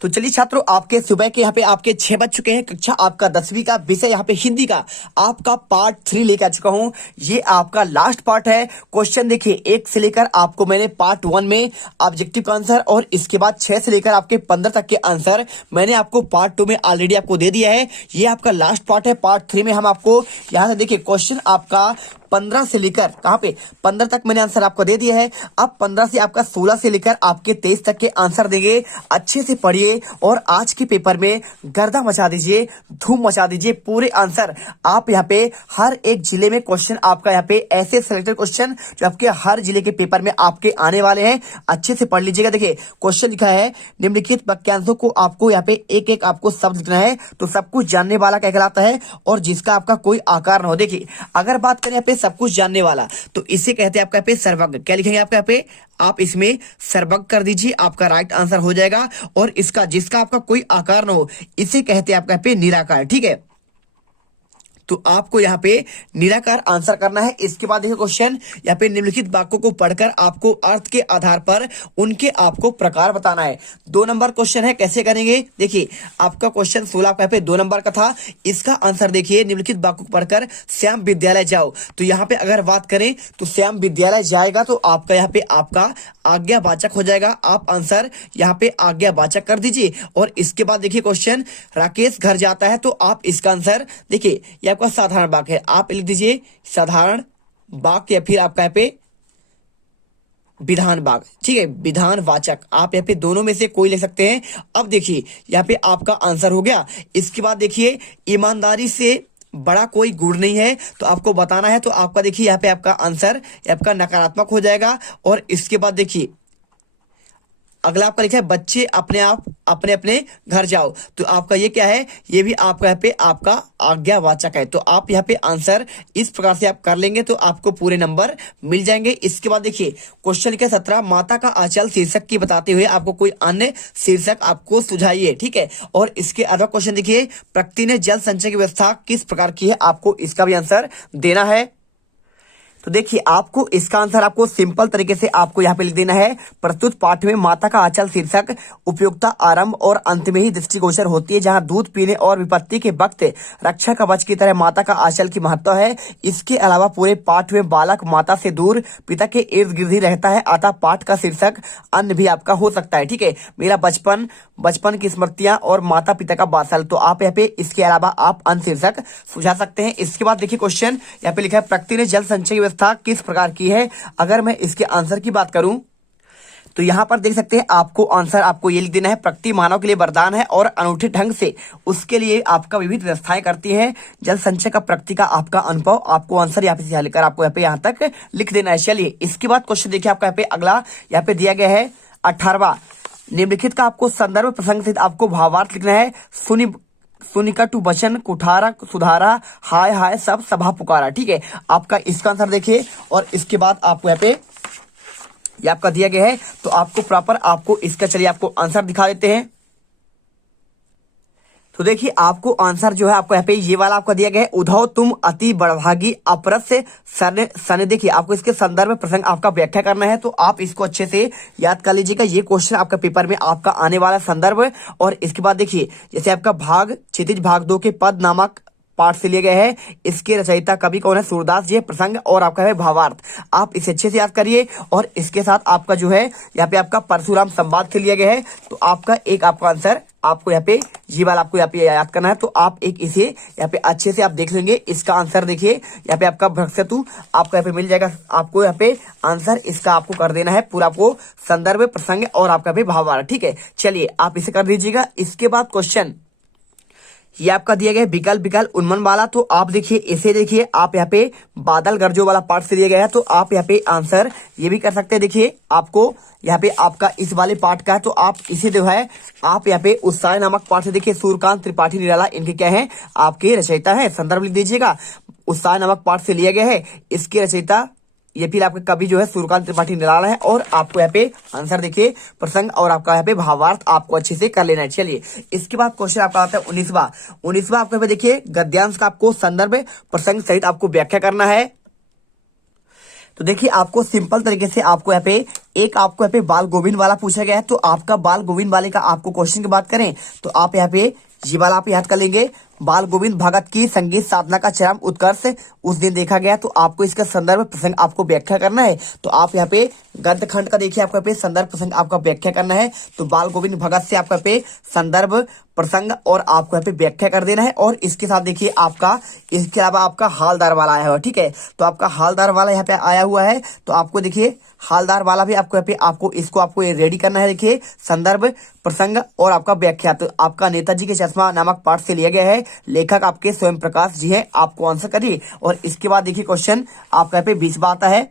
तो चलिए छात्रों, आपके सुबह के यहाँ पे आपके 6 बज चुके हैं। कक्षा आपका 10वीं का विषय यहाँ पे हिंदी का आपका पार्ट 3 लेकर आ चुका हूँ। ये आपका लास्ट पार्ट है। क्वेश्चन देखिए, 1 से लेकर आपको मैंने पार्ट 1 में ऑब्जेक्टिव का आंसर और इसके बाद 6 से लेकर आपके 15 तक के आंसर मैंने आपको पार्ट 2 में ऑलरेडी आपको दे दिया है। ये आपका लास्ट पार्ट है। पार्ट 3 में हम आपको यहाँ से देखिए क्वेश्चन आपका 15 से लेकर कहाँ पे 15 तक मैंने आंसर आपको दे दिया है। अब 15 से आपका 16 से लेकर आपके 23 तक के आंसर देंगे। अच्छे से पढ़िए और आज के पेपर में गर्दा मचा दीजिए, धूम मचा दीजिए। पूरे आंसर आप यहाँ पे हर एक जिले में क्वेश्चन आपका यहाँ पे ऐसे सिलेक्टेड क्वेश्चन जो आपके हर जिले के पेपर में आपके आने वाले हैं। अच्छे से पढ़ लीजिएगा। देखिए क्वेश्चन लिखा है, निम्नलिखित वाक्यांशों को आपको यहाँ पे एक एक आपको शब्द लिखना है। तो सब कुछ जानने वाला क्या कहलाता है और जिसका आपका कोई आकार न हो। देखिए अगर बात करें यहाँ पे सब कुछ जानने वाला, तो इसे कहते हैं आपका यहाँ पे सर्वज्ञ। क्या लिखेंगे आपका यहाँ पे, आप इसमें सर्वज्ञ कर दीजिए, आपका राइट आंसर हो जाएगा। और इसका जिसका आपका कोई आकार ना हो, इसे कहते हैं आपका यहाँ पे निराकार। ठीक है, तो आपको यहाँ पे निराकार आंसर करना है। इसके बाद देखिए क्वेश्चन यहाँ पे निम्नलिखित वाक्यों को पढ़कर आपको अर्थ के आधार पर उनके आपको प्रकार बताना है। 2 नंबर क्वेश्चन है, कैसे करेंगे। देखिए आपका क्वेश्चन 16 का यहाँ पे 2 नंबर का था। इसका आंसर देखिए, निम्नलिखित वाक्यों को पढ़कर श्याम विद्यालय जाओ। तो यहाँ पे अगर बात करें तो श्याम विद्यालय जाएगा, तो आपका यहाँ पे आपका आज्ञावाचक हो जाएगा। आप आंसर यहाँ पे आज्ञावाचक कर दीजिए। और इसके बाद देखिए क्वेश्चन राकेश घर जाता है, तो आप इसका आंसर देखिए ये आपका साधारण वाक्य है, आप लिख दीजिए साधारण वाक्य या फिर आपका यहाँ पे विधान वाक्य। ठीक है, विधान वाचक आप यहाँ पे दोनों में से कोई ले सकते हैं। अब देखिए यहाँ पे आपका आंसर हो गया। इसके बाद देखिए ईमानदारी से बड़ा कोई गुण नहीं है, तो आपको बताना है। तो आपका देखिए यहाँ पे आपका आंसर आपका नकारात्मक हो जाएगा। और इसके बाद देखिए अगला आपका लिखा है बच्चे अपने आप अपने अपने घर जाओ। तो आपका ये क्या है, ये भी आपका यहाँ पे आपका आज्ञावाचक है। तो आप यहाँ पे आंसर इस प्रकार से आप कर लेंगे तो आपको पूरे नंबर मिल जाएंगे। इसके बाद देखिए क्वेश्चन लिखा 17, माता का आंचल शीर्षक की बताते हुए आपको कोई अन्य शीर्षक आपको सुझाइए। ठीक है, और इसके अलावा क्वेश्चन देखिए, प्रकृति ने जल संचय की व्यवस्था किस प्रकार की है, आपको इसका भी आंसर देना है। तो देखिए आपको इसका आंसर आपको सिंपल तरीके से आपको यहाँ पे लिख देना है, प्रस्तुत पाठ में माता का आंचल शीर्षक उपयुक्तता आरंभ और अंत में ही दृष्टिगोचर होती है, जहां दूध पीने और विपत्ति के वक्त रक्षा कवच की तरह माता का आंचल की महत्व है। इसके अलावा पूरे पाठ में बालक माता से दूर पिता के इर्द गिर्द ही रहता है, अतः पाठ का शीर्षक अन्य भी आपका हो सकता है। ठीक है, मेरा बचपन की स्मृतियां और माता पिता का वात्सल्य, तो आप यहाँ पे इसके अलावा आप अन्य शीर्षक सुझा सकते हैं। इसके बाद देखिए क्वेश्चन यहाँ पे लिखा है, प्रकृति ने जल संचय की व्यवस्था किस प्रकार की है। अगर मैं इसके आंसर की बात करूं तो यहाँ पर देख सकते हैं आपको आंसर आपको ये लिख देना है, प्रकृति मानव के लिए वरदान है और अनूठे ढंग से उसके लिए आपका विविध व्यवस्थाएं करती है। जल संचय का प्रकृति का आपका अनुभव, आपको आंसर यहाँ पे लेकर आपको यहाँ पे यहाँ तक लिख देना है। चलिए इसके बाद क्वेश्चन देखिए आपका यहाँ पे अगला यहाँ पे दिया गया है 18वां, निम्नलिखित का आपको संदर्भ प्रसंग सहित आपको भावार्थ लिखना है। सुनिका टू वचन कुठारा सुधारा हाय हाय सब सभा पुकारा। ठीक है, आपका इसका आंसर देखिए। और इसके बाद आपको यहाँ पे ये आपका दिया गया है, तो आपको प्रॉपर आपको इसका चलिए आपको आंसर दिखा देते हैं। तो देखिए आपको आंसर जो है आपको यहाँ पे ये वाला आपका दिया गया है, उद्धव तुम अति बड़भागी अपरस से सने। देखिए आपको इसके संदर्भ प्रसंग आपका व्याख्या करना है, तो आप इसको अच्छे से याद कर लीजिएगा। ये क्वेश्चन आपका पेपर में आपका आने वाला संदर्भ। और इसके बाद देखिए जैसे आपका भाग क्षितिज भाग 2 के पद नामक पाठ से लिए गए हैं, इसके रचयिता कवि कौन है, सूरदास जी प्रसंग और आपका है भावार्थ। आप इसे अच्छे से याद करिए। और इसके साथ आपका जो है यहाँ पे आपका परशुराम संवाद से लिया गया है, तो आपका एक आपका आंसर आपको यहाँ पे ये वाला आपको यहाँ पे याद करना है। तो आप एक इसे यहाँ पे अच्छे से आप देख लेंगे। इसका आंसर देखिए यहाँ पे आपका भ्रक्षतु आपको यहाँ पे मिल जाएगा। आपको यहाँ पे आंसर इसका आपको कर देना है पूरा, आपको संदर्भ प्रसंग और आपका भी भावार्थ। ठीक है, चलिए आप इसे कर दीजिएगा। इसके बाद क्वेश्चन ये आपका दिया गया है विकल्प उन्मन वाला, तो आप देखिए इसे देखिए आप यहाँ पे बादल गरजो वाला पार्ट से दिया गया है, तो आप यहाँ पे आंसर ये भी कर सकते हैं। देखिए आपको यहाँ पे आपका इस वाले पार्ट का है, तो आप इसे जो है आप यहाँ पे उत्साह नामक पार्ट से देखिए सूर्यकांत त्रिपाठी निराला इनके क्या है आपके रचयिता है। संदर्भ लिख दीजिएगा, उत्साह नामक पार्ट से लिया गया है, इसके रचयिता ये फिर आपके कवि जो है सूर्यकांत त्रिपाठी निराला है। और आपको यहाँ पे आंसर देखिए प्रसंग और आपका यहाँ पे भावार्थ आपको अच्छे से कर लेना है। चलिए इसके बाद क्वेश्चन आपका आता है 19वां आपको यहाँ पे देखिए गद्यांश का आपको संदर्भ प्रसंग सहित आपको व्याख्या करना है। तो देखिए आपको सिंपल तरीके से आपको यहाँ पे एक आपको यहाँ पे बाल गोविंद वाला पूछा गया है, तो आपका बाल गोविंद वाले का आपको क्वेश्चन की बात करें तो आप यहाँ पे ये वाला आप याद कर लेंगे। बाल गोविंद भगत की संगीत साधना का चरम उत्कर्ष उस दिन देखा गया, तो आपको इसका संदर्भ प्रसंग आपको व्याख्या करना है। तो आप यहाँ पे गद्य खंड का देखिए, आपको यहाँ पे संदर्भ प्रसंग आपका व्याख्या करना है। तो बाल गोविंद भगत से आपका यहाँ पे संदर्भ प्रसंग और आपको यहाँ पे व्याख्या कर देना है। और इसके साथ देखिए आपका इसके अलावा आपका हालदार वाला आया हुआ है, ठीक है। तो आपका हालदार वाला यहाँ पे आया हुआ है, तो आपको देखिए हालदार वाला भी आपको यहाँ पे आपको इसको आपको ये रेडी करना है। देखिए संदर्भ प्रसंग और आपका व्याख्या, तो आपका नेताजी के चश्मा नामक पाठ से लिया गया है। लेखक आपके स्वयं प्रकाश जी हैं, आपको आंसर करिए। और इसके बाद देखिए क्वेश्चन आपका यहाँ पे 20वां आता है।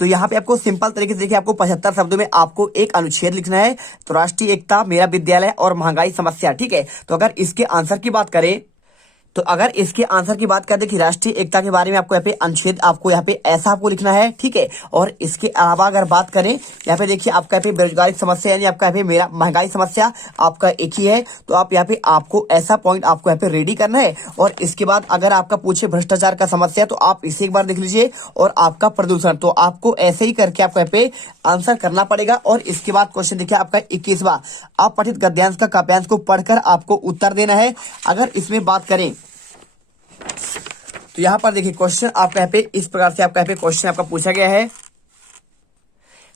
तो यहाँ पे आपको सिंपल तरीके से देखिए आपको 75 शब्दों में आपको एक अनुच्छेद लिखना है। तो राष्ट्रीय एकता, मेरा विद्यालय और महंगाई समस्या, ठीक है। तो अगर इसके आंसर की बात करें तो अगर इसके आंसर की बात करें, देखिए राष्ट्रीय एकता के बारे में आपको यहाँ पे अनुच्छेद आपको यहाँ पे ऐसा आपको लिखना है, ठीक है। और इसके अलावा अगर बात करें यहाँ पे देखिए आपका यहाँ पे बेरोजगारी समस्या यानी आपका यहाँ पे मेरा महंगाई समस्या आपका एक ही है। तो आप यहाँ पे आपको ऐसा पॉइंट आपको यहाँ पे रेडी करना है। और इसके बाद अगर आपका पूछे भ्रष्टाचार का समस्या तो आप इसे एक बार देख लीजिए। और आपका प्रदूषण, तो आपको ऐसे ही करके आपको यहाँ पे आंसर करना पड़ेगा। और इसके बाद क्वेश्चन देखिए आपका 21वां, अपठित गद्यांश का काव्यांश को पढ़कर आपको उत्तर देना है। अगर इसमें बात करें तो यहाँ पर देखिए क्वेश्चन आपका यहाँ पे इस प्रकार से आपका यहाँ पे क्वेश्चन आपका पूछा गया है।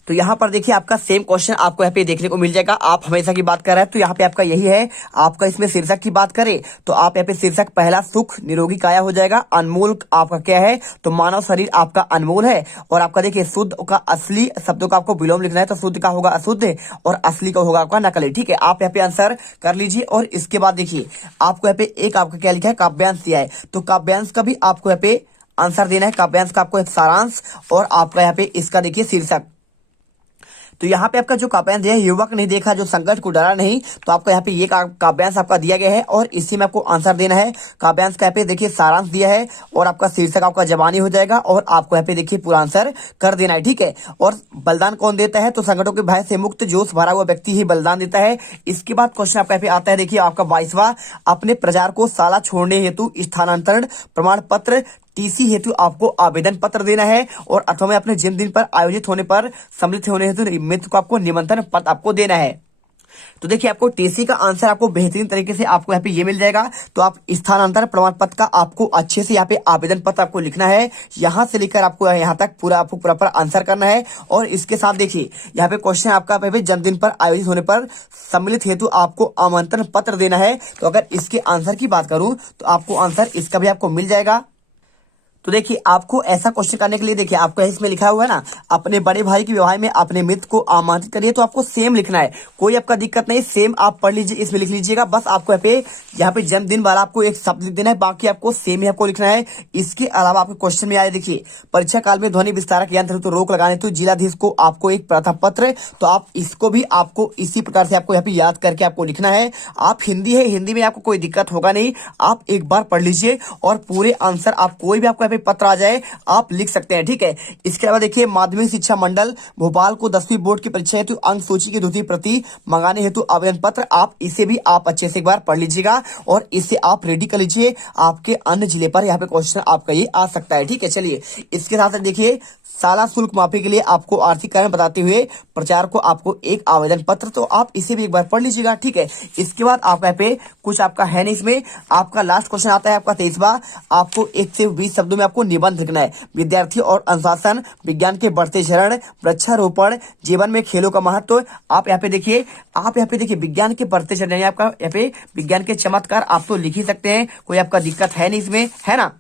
तो यहाँ पर देखिए आपका सेम क्वेश्चन आपको यहाँ पे देखने को मिल जाएगा। आप हमेशा की बात कर रहे हैं तो यहाँ पे आपका यही है। आपका इसमें शीर्षक की बात करें तो आप यहाँ पे शीर्षक पहला सुख निरोगी काया हो जाएगा। अनमोल आपका क्या है, तो मानव शरीर आपका अनमोल है। और आपका देखिए शुद्ध का असली शब्दों का आपको विलोम लिखना है, तो शुद्ध का होगा अशुद्ध और असली का होगा आपका नकली, ठीक है। आप यहाँ पे आंसर कर लीजिए। और इसके बाद देखिए आपको यहाँ पे एक आपका क्या लिखा है, काव्यांश दिया है। तो काव्यांश का भी आपको यहाँ पे आंसर देना है। काव्यांश का आपको एक सारांश और आपका यहाँ पे इसका देखिए शीर्षक। तो यहाँ पे आपका जो काव्यांश है, युवक नहीं देखा जो संकट को डरा नहीं, तो आपको यहाँ पे ये काव्यांश आपका दिया गया है और इसी में आपको आंसर देना है। काव्यांश का यहाँ पे देखिए सारांश दिया है और आपका शीर्षक आपका जवानी हो जाएगा और आपको यहाँ पे देखिए पूरा आंसर कर देना है, ठीक है। और बलिदान कौन देता है, तो संकटों के भय से मुक्त जोश भरा हुआ व्यक्ति ही बलिदान देता है। इसके बाद क्वेश्चन आपका यहाँ पे आता है, देखिए आपका 22वां, अपने प्रचार को शाला छोड़ने हेतु स्थानांतरण प्रमाण पत्र टीसी हेतु आपको आवेदन पत्र देना है। और अथवा में अपने जन्मदिन पर आयोजित होने पर सम्मिलित होने हेतु मित्र को आपको निमंत्रण पत्र आपको देना है। तो देखिए आपको टीसी का आंसर आपको बेहतरीन तरीके से आपको यहाँ पे ये मिल जाएगा। तो आप स्थानांतरण प्रमाण पत्र का आपको अच्छे से यहाँ पे आवेदन पत्र आपको लिखना है, यहाँ से लेकर आपको यहाँ तक पूरा आपको प्रॉपर आंसर करना है। और इसके साथ देखिए यहाँ पे क्वेश्चन आपका जन्मदिन पर आयोजित होने पर सम्मिलित हेतु आपको आमंत्रण पत्र देना है। तो अगर इसके आंसर की बात करूं तो आपको आंसर इसका भी आपको मिल जाएगा। तो देखिए आपको ऐसा क्वेश्चन करने के लिए देखिए आपको इसमें लिखा हुआ है ना, अपने बड़े भाई के विवाह में अपने मित्र को आमंत्रित करिए। तो आपको सेम लिखना है, कोई आपका दिक्कत नहीं, सेम आप पढ़ लीजिए, इसमें लिख लीजिएगा। बस आपको यहाँ पे जन्मदिन वाला आपको एक शब्द लिख देना है, बाकी आपको सेम ही आपको लिखना है। इसके अलावा आपके क्वेश्चन में आया देखिए, परीक्षा काल में ध्वनि विस्तारक यंत्र तो रोक लगाने तो जिलाधीश को आपको एक प्रार्थना पत्र, तो आप इसको भी आपको इसी प्रकार से आपको यहाँ पे याद करके आपको लिखना है। आप हिंदी है, हिंदी में आपको कोई दिक्कत होगा नहीं, आप एक बार पढ़ लीजिए और पूरे आंसर आप कोई भी आपको पत्र आ जाए आप लिख सकते हैं, ठीक है। इसके अलावा देखिए माध्यमिक शिक्षा मंडल भोपाल को 10वीं बोर्ड की परीक्षा हेतु अंक सूची की द्वितीय प्रति मंगाने हेतु आवेदन पत्र, आप इसे भी आप अच्छे से एक बार पढ़ लीजिएगा और इसे आप रेडी कर लीजिए। आपके अन्य जिले पर यहाँ पे क्वेश्चन आपका ये आ सकता है, ठीक है। चलिए इसके साथ देखिए साला शुल्क माफी के लिए आपको आर्थिक कारण बताते हुए प्रचार को आपको एक आवेदन पत्र, तो आप इसे भी एक बार पढ़ लीजिएगा, ठीक है। इसके बाद आप यहाँ पे कुछ आपका है नहीं, इसमें आपका लास्ट क्वेश्चन आता है आपका 23वां, आपको 1 से 20 शब्दों में आपको निबंध लिखना है। विद्यार्थी और अनुशासन, विज्ञान के बढ़ते चरण, वृक्षारोपण, जीवन में खेलों का महत्व। आप यहाँ पे देखिए विज्ञान के बढ़ते चरण यानी आपका यहाँ पे विज्ञान के चमत्कार आप तो लिख ही सकते हैं, कोई आपका दिक्कत है नहीं इसमें, है ना।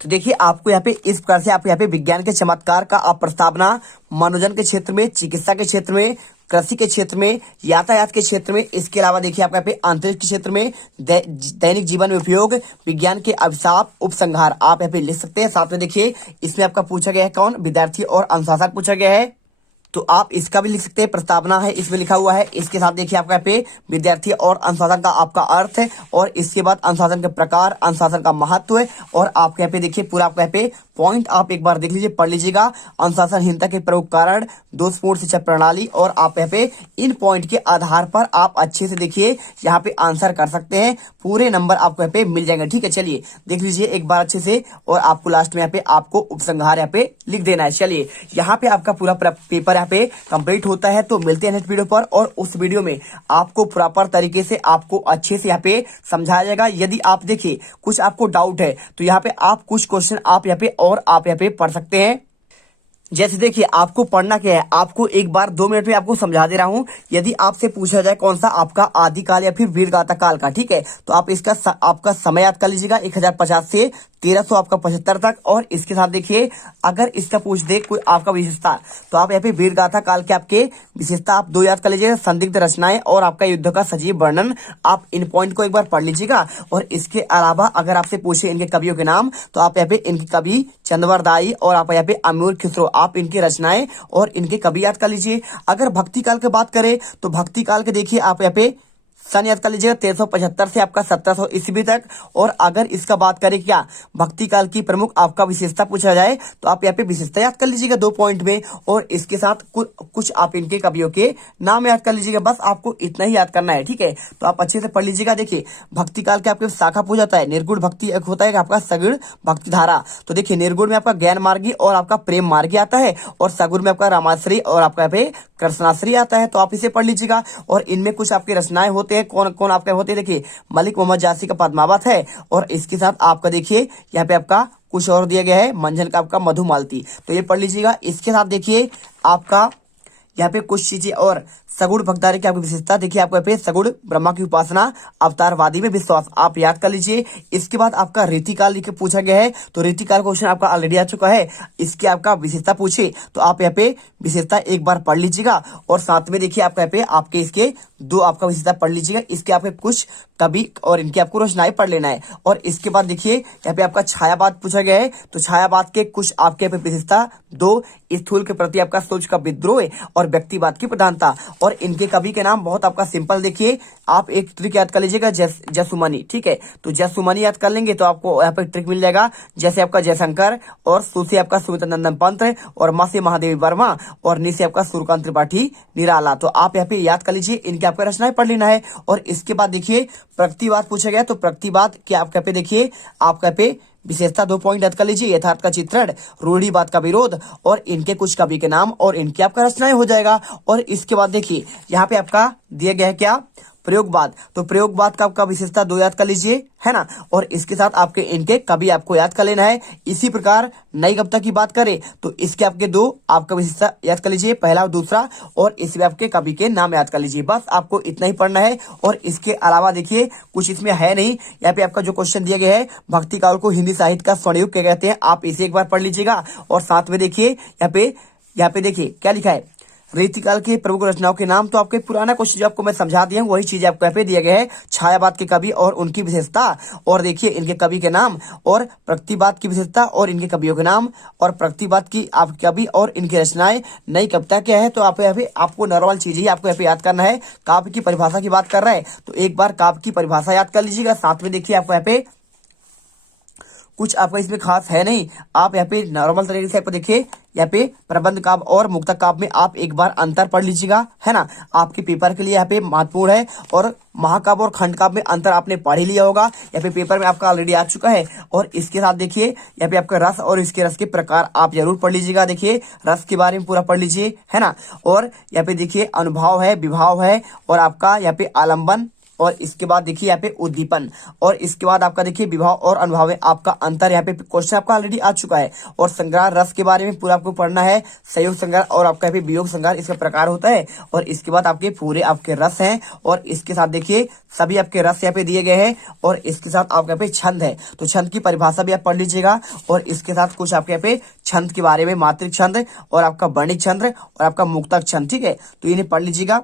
तो देखिए आपको यहाँ पे इस प्रकार से आप यहाँ पे विज्ञान के चमत्कार का आप प्रस्तावना मनोरंजन के क्षेत्र में, चिकित्सा के क्षेत्र में, कृषि के क्षेत्र में, यातायात के क्षेत्र में, इसके अलावा देखिए आपका यहाँ पे अंतरिक्ष के क्षेत्र में, दैनिक जीवन में उपयोग, विज्ञान के अभिशाप, उपसंहार आप यहाँ पे लिख सकते हैं। साथ में देखिए इसमें आपका पूछा गया है कौन, विद्यार्थी और अनुशासन पूछा गया है, तो आप इसका भी लिख सकते हैं, प्रस्तावना है इसमें लिखा हुआ है। इसके साथ देखिए आपका यहाँ पे विद्यार्थी और अनुशासन का आपका अर्थ है और इसके बाद अनुशासन के प्रकार, अनुशासन का महत्व है और आपके यहाँ पे देखिए पूरा आपका यहाँ पे पॉइंट आप एक बार देख लीजिए, पढ़ लीजिएगा। अनुशासनहीनता के प्रमुख कारण, दोषपूर्ण शिक्षा प्रणाली, और आप यहाँ पे इन पॉइंट के आधार पर आप अच्छे से देखिए यहाँ पे आंसर कर सकते हैं। पूरे नंबर आपको यहाँ पे मिल जाएंगे। ठीक है, चलिए देख लीजिए एक बार अच्छे से, और आपको लास्ट में यहाँ पे आपको उपसंहार यहाँ पे लिख देना है। चलिए यहाँ पे आपका पूरा पेपर यहाँ पे कंप्लीट होता है। तो मिलते हैं नेक्स्ट वीडियो पर, और उस वीडियो में आपको प्रॉपर तरीके से आपको अच्छे से यहाँ पे समझाया जाएगा। यदि आप देखिए कुछ आपको डाउट है तो यहाँ पे आप कुछ क्वेश्चन आप यहाँ पे और आप यहाँ पे पढ़ सकते हैं। जैसे देखिए आपको पढ़ना क्या है, आपको एक बार 2 मिनट में आपको समझा दे रहा हूं। यदि आपसे पूछा जाए कौन सा आपका आदिकाल या फिर वीरगाथा काल का, ठीक है, तो आप इसका आपका समय याद कर लीजिएगा 1050 से 1300 आपका 75 तक। और इसके साथ देखिए अगर इसका पूछ दे कोई आपका विशेषता, तो आप यहाँ पे वीरगाथा काल के आपके विशेषता आप 2 याद कर लीजिएगा, संदिग्ध रचनाएं और आपका युद्ध का सजीव वर्णन। आप इन पॉइंट को एक बार पढ़ लीजिएगा। और इसके अलावा अगर आपसे पूछे इनके कवियों के नाम, तो आप यहाँ पे इनके कवि चंद्रवरदाई और आप यहाँ पे अमूर खुसरो, आप इनकी रचनाएं और इनके कवि याद कर लीजिए। अगर भक्ति काल की बात करें तो भक्ति काल के देखिए आप यहाँ पे सन याद कर लीजिएगा 1375 से आपका 1700 ईस्वी तक। और अगर इसका बात करें क्या भक्ति काल की प्रमुख आपका विशेषता पूछा जाए, तो आप यहाँ पे विशेषता याद कर लीजिएगा 2 पॉइंट में। और इसके साथ कुछ आप इनके कवियों के नाम याद कर लीजिएगा। बस आपको इतना ही याद करना है। ठीक है, तो आप अच्छे से पढ़ लीजिएगा। देखिए भक्ति काल के आपके शाखा पूछा जाता है, निर्गुण भक्ति एक होता है आपका सगुण भक्ति धारा। तो देखिए निर्गुण में आपका ज्ञान मार्गी और आपका प्रेम मार्गी आता है, और सगुण में आपका रामाश्री और आपका यहाँ पे कृष्णाश्री आता है। तो आप इसे पढ़ लीजिएगा। और इनमें कुछ आपकी रचनाएं होते हैं, कौन कौन आपके होते हैं, देखिए मलिक मोहम्मद जासी का पद्मावत है। और इसके साथ आपका देखिए यहाँ पे आपका कुछ और दिया गया है, मंझन का आपका मधुमालती, तो ये पढ़ लीजिएगा। इसके साथ देखिए आपका यहाँ पे कुछ चीजें और सगुण भक्तधारी की आपकी विशेषता देखिए, आपको यहाँ पे सगुण ब्रह्मा की उपासना, अवतारवादी में विश्वास, आप याद कर लीजिए। इसके बाद आपका रीतिकाल लिख के पूछा गया है, तो रीतिकाल क्वेश्चन आपका ऑलरेडी आ चुका है। इसके आपका विशेषता पूछे तो आप यहाँ पे विशेषता एक बार पढ़ लीजिएगा। और साथ में देखिए आपका यहाँ पे आपके इसके 2 आपका विशेषता पढ़ लीजिएगा। इसके आपके कुछ कवि और इनकी आपको रचनाएं पढ़ लेना है। और इसके बाद देखिए यहाँ पे आपका छायावाद पूछा गया है, तो छायावाद के कुछ आपके यहाँ पे विशेषता 2, स्थूल के प्रति आपका सोच का विद्रोह और व्यक्तिवाद की प्रधानता। और इनके कवि के नाम बहुत आपका सिंपल, देखिए आप एक ट्रिक याद कर लीजिएगा, जसुमनी। ठीक है, तो जसुमनी याद कर लेंगे तो आपको यहाँ पे ट्रिक मिल जाएगा। जैसे आपका जयशंकर, और सु से आपका सुमित्र नंदन पंत, और म से महादेवी वर्मा, और नि से आपका सूर्यकांत त्रिपाठी निराला। तो आप यहाँ पे याद कर लीजिए, इनके आपका रचनाएं पढ़ लेना है। और इसके बाद देखिए प्रगतिवाद पूछा गया, तो प्रगतिवाद क्या आप यहाँ पे देखिए आपका पे विशेषता 2 पॉइंट याद कर लीजिए, यथार्थ का चित्रण, रूढ़िवाद का विरोध, और इनके कुछ कवि के नाम और इनकी आपका रचनाएं हो जाएगा। और इसके बाद देखिए यहाँ पे आपका दिया गया है क्या प्रयोगवाद, तो प्रयोगवाद का आपका विशेषता 2 याद कर लीजिए, है ना। और इसके साथ आपके इनके कवि आपको याद कर लेना है। इसी प्रकार नई कविता की बात करें तो इसके आपके 2 आपका विशेषता याद कर लीजिए, पहला और दूसरा, और इसमें आपके कवि के नाम याद कर लीजिए। बस आपको इतना ही पढ़ना है। और इसके अलावा देखिए कुछ इसमें है नहीं। यहाँ पे आपका जो क्वेश्चन दिया गया है, भक्ति काल को हिंदी साहित्य का स्वर्णयुग क्या कहते हैं, आप इसे एक बार पढ़ लीजिएगा। और साथ में देखिए यहाँ पे देखिए क्या लिखा है, रीतिकाल की प्रमुख रचनाओं के नाम। तो आपके पुराना क्वेश्चन जो आपको मैं समझा दिया हूं वही चीज आपको यहाँ पे दिया गया है, छायावाद के कवि और उनकी विशेषता, और देखिए इनके कवि के नाम, और प्रगतिवाद की विशेषता और इनके कवियों के नाम, और प्रगतिवाद की आप कवि और इनकी रचनाएं, नई कविता क्या है। तो आप यहाँ पे आपको नॉर्मल चीज ही आपको यहाँ पे याद करना है। काव्य की परिभाषा की बात कर रहा है तो एक बार काव्य की परिभाषा याद कर लीजिएगा। साथ में देखिए आपको यहाँ पे कुछ आपका इसमें खास है नहीं, आप यहाँ पे नॉर्मल तरीके से आपको देखिए यहाँ पे प्रबंध काव्य और मुक्तक काव्य में आप एक बार अंतर पढ़ लीजिएगा, है ना। आपके पेपर के लिए यहाँ पे महत्वपूर्ण है। और महाकाव्य और खंड काव्य में अंतर आपने पढ़ ही लिया होगा, यहाँ पे पेपर में आपका ऑलरेडी आ चुका है। और इसके साथ देखिए यहाँ पे आपका रस और इसके रस के प्रकार आप जरूर पढ़ लीजिएगा। देखिए रस के बारे में पूरा पढ़ लीजिए, है ना। और यहाँ पे देखिए अनुभाव है, विभाव है, और आपका यहाँ पे आलम्बन, और इसके बाद देखिए यहाँ पे उद्दीपन, और इसके बाद आपका देखिए विभाव और अनुभाव में आपका अंतर, यहाँ पे क्वेश्चन आपका ऑलरेडी आ चुका है। और संग्रह रस के बारे में पूरा आपको पढ़ना है, संयोग संग्रह और आपका यहाँ पे वियोग संग्रह इसका प्रकार होता है। और इसके बाद आपके पूरे आपके रस हैं, और इसके साथ देखिए सभी आपके रस यहाँ पे दिए गए हैं। और इसके साथ आपके यहाँ पे छंद है, तो छंद की परिभाषा भी आप पढ़ लीजिएगा। और इसके साथ कुछ आपके यहाँ पे छंद के बारे में, मात्रिक छंद और आपका वर्णिक छंद और आपका मुक्तक छंद, ठीक है, तो इन्हें पढ़ लीजिएगा।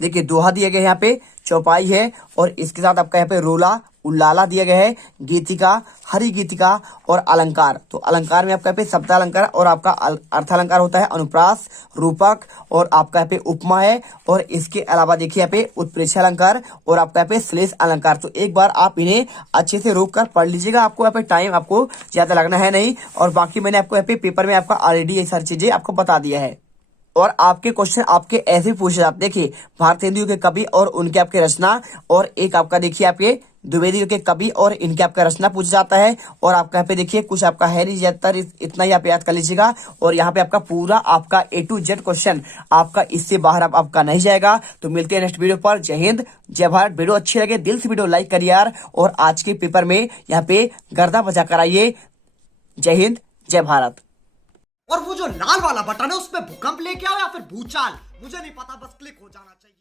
देखिए दोहा दिए गए यहाँ पे, चौपाई है, और इसके साथ आपका यहाँ पे रोला, उल्लाला दिया गया है, गीतिका, हरि गीतिका और अलंकार। तो अलंकार में आपका यहाँ पे शब्द अलंकार और आपका अर्थ अलंकार होता है, अनुप्रास, रूपक और आपका यहाँ पे उपमा है। और इसके अलावा देखिए यहाँ पे उत्प्रेक्षा अलंकार और आपका यहाँ पे श्लेष अलंकार। तो एक बार आप इन्हें अच्छे से रोक कर पढ़ लीजिएगा, आपको यहाँ पे टाइम आपको ज्यादा लगना है नहीं। और बाकी मैंने आपको यहाँ पे पेपर में आपका ऑलरेडी ये सारी चीजें आपको बता दिया है। और आपके क्वेश्चन आपके ऐसे पूछे जाते, देखिए भारतेंदु के कवि और उनके आपके रचना, और एक आपका देखिए आपके द्विवेदी के कवि और इनके आपका रचना पूछा जाता है। और आपका यहाँ पे देखिए कुछ आपका है नहीं, ज्यादातर इतना ही आप याद कर लीजिएगा। और यहाँ पे आपका पूरा आपका A to Z क्वेश्चन आपका इससे बाहर आपका नहीं जाएगा। तो मिलते हैं नेक्स्ट वीडियो पर। जय हिंद, जय भारत। वीडियो अच्छी लगे दिल से वीडियो लाइक करिए यार, और आज के पेपर में यहाँ पे गर्दा बजा कर आइए। जय हिंद, जय भारत। और वो जो लाल वाला बटन है उसमें भूकंप लेके आओ या फिर भूचाल, मुझे नहीं पता, बस क्लिक हो जाना चाहिए।